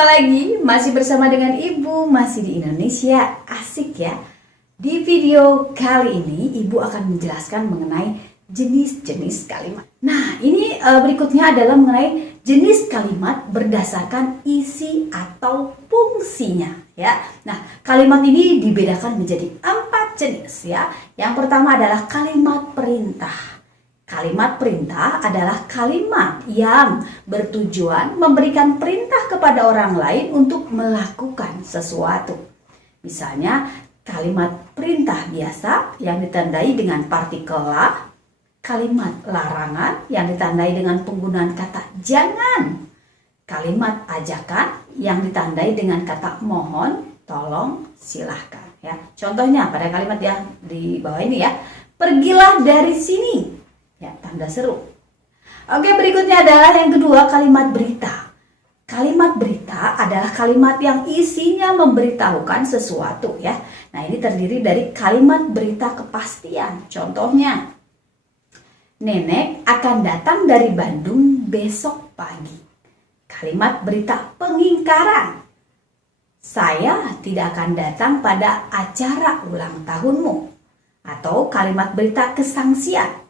Jumpa lagi, masih bersama dengan Ibu, masih di Indonesia. Asik ya. Di video kali ini Ibu akan menjelaskan mengenai jenis-jenis kalimat. Nah, ini berikutnya adalah mengenai jenis kalimat berdasarkan isi atau fungsinya ya. Nah, kalimat ini dibedakan menjadi 4 jenis ya. Yang pertama adalah kalimat perintah. Kalimat perintah adalah kalimat yang bertujuan memberikan perintah kepada orang lain untuk melakukan sesuatu. Misalnya, kalimat perintah biasa yang ditandai dengan partikel la, kalimat larangan yang ditandai dengan penggunaan kata jangan, kalimat ajakan yang ditandai dengan kata mohon, tolong, silahkan. Ya. Contohnya pada kalimat yang di bawah ini ya, pergilah dari sini. Ya, tanda seru. Oke, berikutnya adalah yang kedua, kalimat berita. Kalimat berita adalah kalimat yang isinya memberitahukan sesuatu ya. Nah, ini terdiri dari kalimat berita kepastian. Contohnya, nenek akan datang dari Bandung besok pagi. Kalimat berita pengingkaran. Saya tidak akan datang pada acara ulang tahunmu. Atau kalimat berita kesangsian.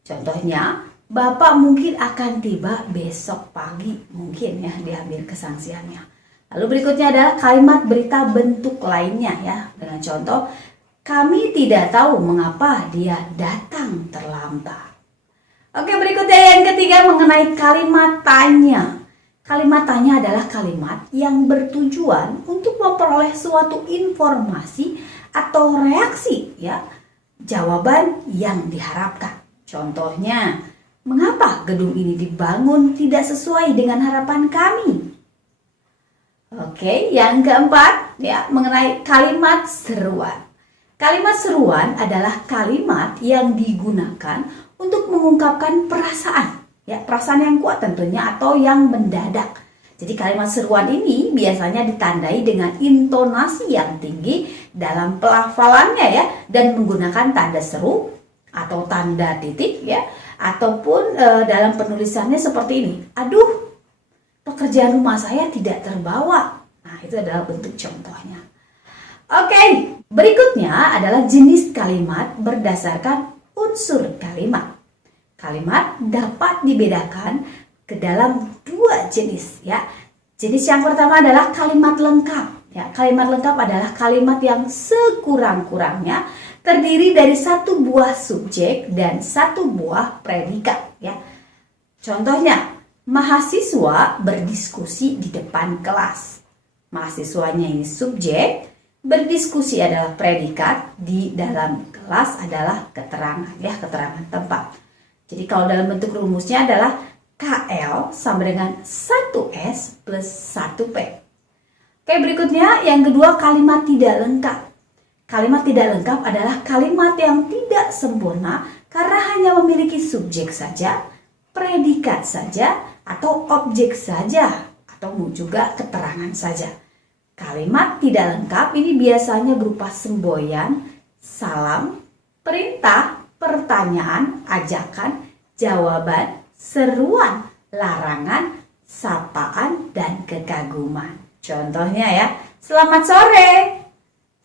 Contohnya, Bapak mungkin akan tiba besok pagi. Mungkin ya diambil kesangsiannya. Lalu berikutnya adalah kalimat berita bentuk lainnya ya. Dengan contoh, kami tidak tahu mengapa dia datang terlambat. Oke, berikutnya yang ketiga mengenai kalimat tanya. Kalimat tanya adalah kalimat yang bertujuan untuk memperoleh suatu informasi atau reaksi ya. Jawaban yang diharapkan. Contohnya, mengapa gedung ini dibangun tidak sesuai dengan harapan kami? Oke, yang keempat ya mengenai kalimat seruan. Kalimat seruan adalah kalimat yang digunakan untuk mengungkapkan perasaan, ya perasaan yang kuat tentunya atau yang mendadak. Jadi kalimat seruan ini biasanya ditandai dengan intonasi yang tinggi dalam pelafalannya ya dan menggunakan tanda seru atau tanda titik ya, ataupun dalam penulisannya seperti ini. Aduh, pekerjaan rumah saya tidak terbawa. Nah, itu adalah bentuk contohnya. Oke, berikutnya adalah jenis kalimat berdasarkan unsur kalimat. Kalimat dapat dibedakan ke dalam 2 jenis ya. Jenis yang pertama adalah kalimat lengkap. Ya, kalimat lengkap adalah kalimat yang sekurang-kurangnya terdiri dari 1 buah subjek dan 1 buah predikat ya. Contohnya, mahasiswa berdiskusi di depan kelas. Mahasiswanya ini subjek, berdiskusi adalah predikat, di dalam kelas adalah keterangan ya, keterangan tempat. Jadi kalau dalam bentuk rumusnya adalah KL sama dengan 1S plus 1P. Oke, berikutnya yang kedua kalimat tidak lengkap. Kalimat tidak lengkap adalah kalimat yang tidak sempurna karena hanya memiliki subjek saja, predikat saja, atau objek saja, atau juga keterangan saja. Kalimat tidak lengkap ini biasanya berupa semboyan, salam, perintah, pertanyaan, ajakan, jawaban, seruan, larangan, sapaan, dan kekaguman. Contohnya ya, selamat sore.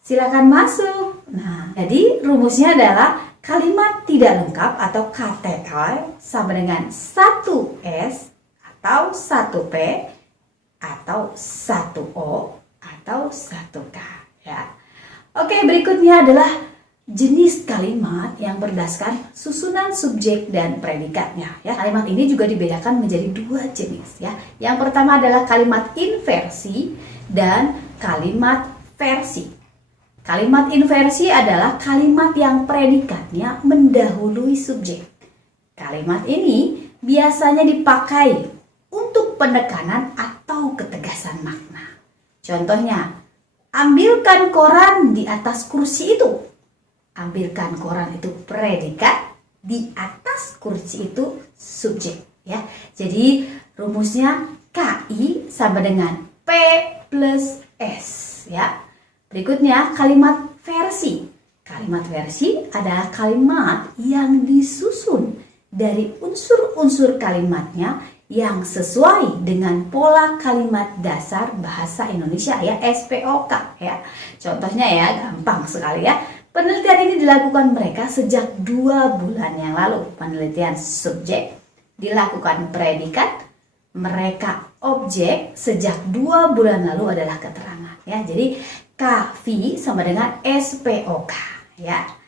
Silakan masuk. Nah, jadi rumusnya adalah kalimat tidak lengkap atau KTL sama dengan 1S atau 1P atau 1O atau 1K ya. Oke, berikutnya adalah jenis kalimat yang berdasarkan susunan subjek dan predikatnya ya. Kalimat ini juga dibedakan menjadi 2 jenis ya. Yang pertama adalah kalimat inversi dan kalimat versi. Kalimat inversi adalah kalimat yang predikatnya mendahului subjek. Kalimat ini biasanya dipakai untuk penekanan atau ketegasan makna. Contohnya, ambilkan koran di atas kursi itu. Ambilkan koran itu predikat, di atas kursi itu subjek ya. Jadi rumusnya KI sama dengan P plus S ya. Berikutnya kalimat versi. Kalimat versi adalah kalimat yang disusun dari unsur-unsur kalimatnya yang sesuai dengan pola kalimat dasar bahasa Indonesia ya, SPOK ya. Contohnya ya, gampang sekali ya. Penelitian ini dilakukan mereka sejak 2 bulan yang lalu. Penelitian subjek dilakukan predikat, mereka objek sejak 2 bulan lalu adalah keterangan ya. Jadi KV sama dengan SPOK ya.